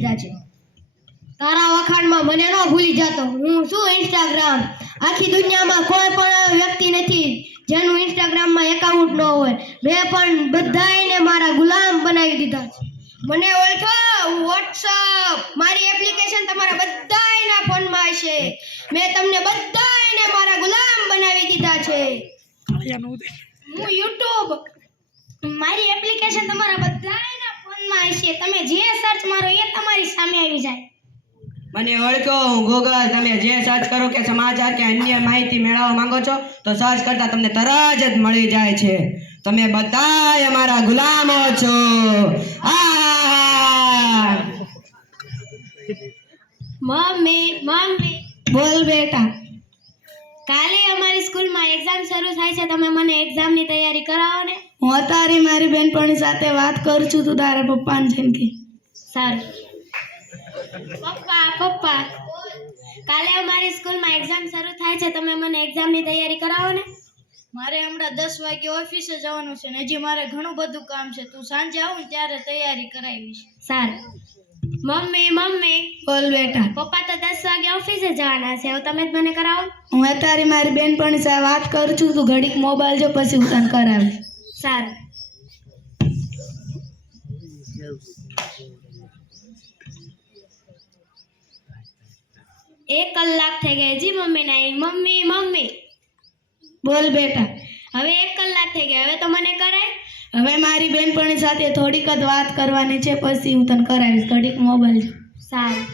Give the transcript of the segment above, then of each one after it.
દીધા છે. તારા વખાણમાં મને ન ભૂલી જતો. હું છું ઇન્સ્ટાગ્રામ. આખી દુનિયામાં કોઈ પણ વ્યક્તિ નથી જેનું ઇન્સ્ટાગ્રામમાં એકાઉન્ટ ન હોય. મેં પણ બધાયને મારા ગુલામ બનાવી દીધા છે. મને ઓળખો, હું વોટ્સઅપ મારી એપ્લિકેશન તમારા બધાયના ફોનમાં હશે. મેં તમને બધાયને મારા ગુલામ બનાવી દીધા છે. હું યુટ્યુબ મારી એપ્લિકેશન તમારા બધાયના ફોનમાં હશે. તમે જે સર્ચ મારો એ તમારી સામે આવી જાય. મને ઓળખો, હું ગૂગલ. તમે જે સર્ચ કરો કે સમાચાર કે અન્ય માહિતી મેળવવા માંગો છો તો સર્ચ કરતા તમને તરત જ મળી જાય છે. તમે બધાય અમારા ગુલામો છો. મમ્મી બોલ બેટા. કાલે અમારી સ્કૂલમાં એક્ઝામ શરૂ થાય છે. તમે મને એક્ઝામની તૈયારી કરાવો ને. હું અત્યારે મારી બેનપણી સાથે વાત કરું છું. તું તારા પપ્પાને જઈને કે. સારું. પપ્પા કાલે અમારી સ્કૂલમાં એક્ઝામ શરૂ થાય છે. તમે મને એક્ઝામની તૈયારી કરાવો ને. મારે હમણાં 10 વાગે ઓફિસે જવાનું છે ને હજી મારે ઘણું બધું કામ છે. તું સાંજે આવું ને ત્યારે તૈયારી કરાવીશ. સારું. મમ્મી બોલ બેટા. પપ્પા તો 10 વાગે ઓફિસે જવાના છે. હવે તમે જ મને કરાવો. હું અત્યારે મારી બેનપણી સાથે વાત કરું છું. તું ઘડીક મોબાઈલ જો પછી હું તને કરાવીશ. સારું. એક કલાક થઈ ગઈ. જી મમ્મી નહીં. મમ્મી બોલ બેટા. હવે 1 કલાક થઈ ગઈ. હવે તો મને કરાય. હવે મારી બેનપણી સાથે થોડીક જ વાત કરવાની છે પછી હું તને કરાવીશ. ઘડીક મોબાઈલ જો. સારું.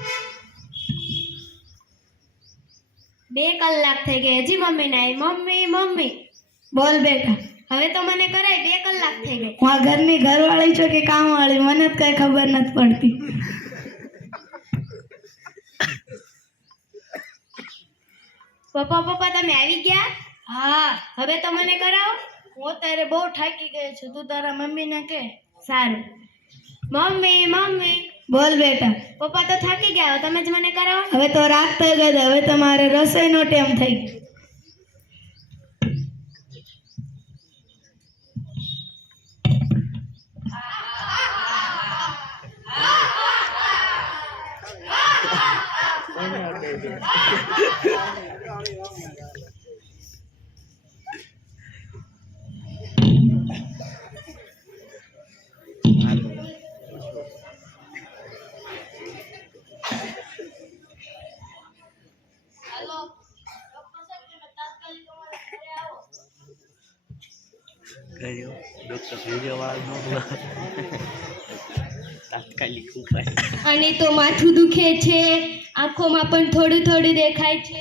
2 કલાક થઈ ગઈ. હજી મમ્મી નહીં. મમ્મી બોલ બેટા. હવે તો મને કરાય. 2 કલાક થઈ ગઈ. હું આ ઘરની ઘરવાળી છો કે કામવાળી મને જ કઈ ખબર નથી પડતી. પપ્પા તમે આવી ગયા? હા. હવે તો મને કરાવો. હું અત્યારે બહુ થાકી ગઈ છું. તું તારા મમ્મીને કે. સારું. મમ્મી બોલ બેટા. પપ્પા તો થાકી ગયા. હવે તમે જ મને કરાવો. હવે તો રાત થઈ ગઈ. હવે તમારે રસોઈનો ટાઈમ થઈ ગયો. અને તો માથું દુખે છે. આંખોમાં પણ થોડું દેખાય છે.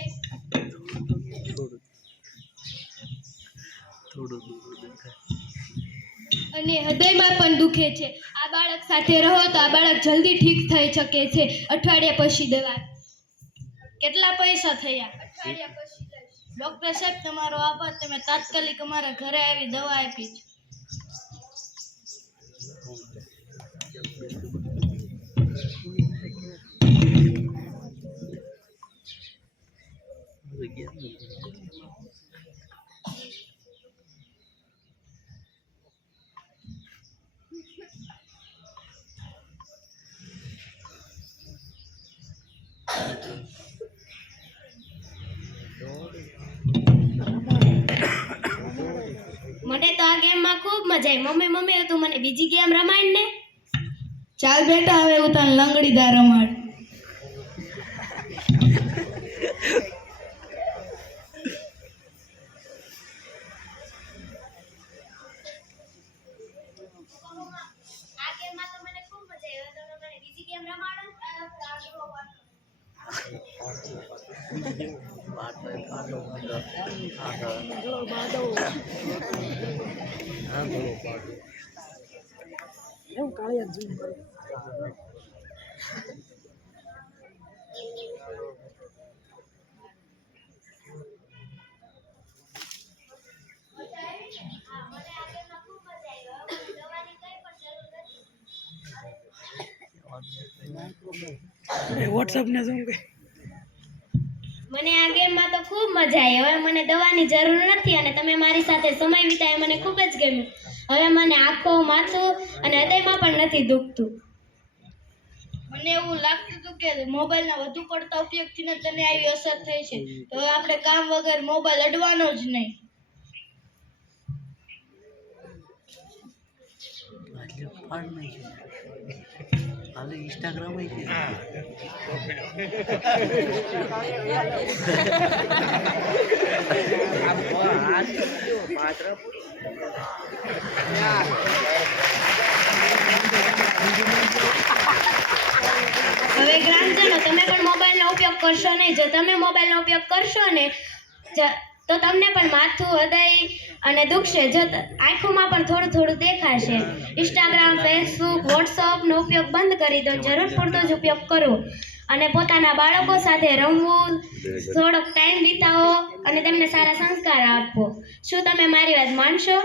અને હૃદયમાં પણ દુખે છે. આ બાળક સાથે રહો તો આ બાળક જલ્દી ઠીક થઈ શકે છે. અઠવાડિયા પછી દવા. કેટલા પૈસા થયા? અઠવાડિયા પછી લઈશ. ડોક્ટર સાહેબ તમારો આભાર. તમે તાત્કાલિક અમારા ઘરે આવી દવા આપી છે. મને તો આ ગેમમાં ખૂબ મજા આવી. મમ્મી તું મને બીજી ગેમ રમાડ ને. ચાલ બેટા હવે હું તને લંગડીદાર રમાડ. આ ગેમમાં તો મને ખૂબ મજા આવી. તમે મને બીજી ગેમ રમાડો. વોટ્સએપ ને શું કે મને આ ગેમમાં તો ખૂબ મજા આવી. હવે મને દવાની જરૂર નથી અને તમે મારી સાથે સમય વિતાવ્યો મને ખૂબ જ ગમ્યું. હવે મને આંખો, માથું અને હૃદયમાં પણ નથી દુખતું. મને એવું લાગતું હતું કે મોબાઈલના વધુ પડતા ઉપયોગથી ને તને આવી અસર થઈ છે. તો હવે આપણે કામ વગર મોબાઈલ અડવાનો જ નહીં. હવે ગ્રામજનો, તમે પણ મોબાઈલનો ઉપયોગ કરશો નહીં. જો તમે મોબાઈલનો ઉપયોગ કરશો ને તો તમને પણ માથું, હૃદય અને દુખશે. જો આંખોમાં પણ થોડું થોડું દેખાશે. ઇન્સ્ટાગ્રામ, ફેસબુક, વોટ્સઅપનો ઉપયોગ બંધ કરી દો. જરૂર પૂરતો જ ઉપયોગ કરો અને પોતાના બાળકો સાથે રમવું, થોડોક ટાઈમ વિતાવો અને તેમને સારા સંસ્કાર આપો. શું તમે મારી વાત માનશો?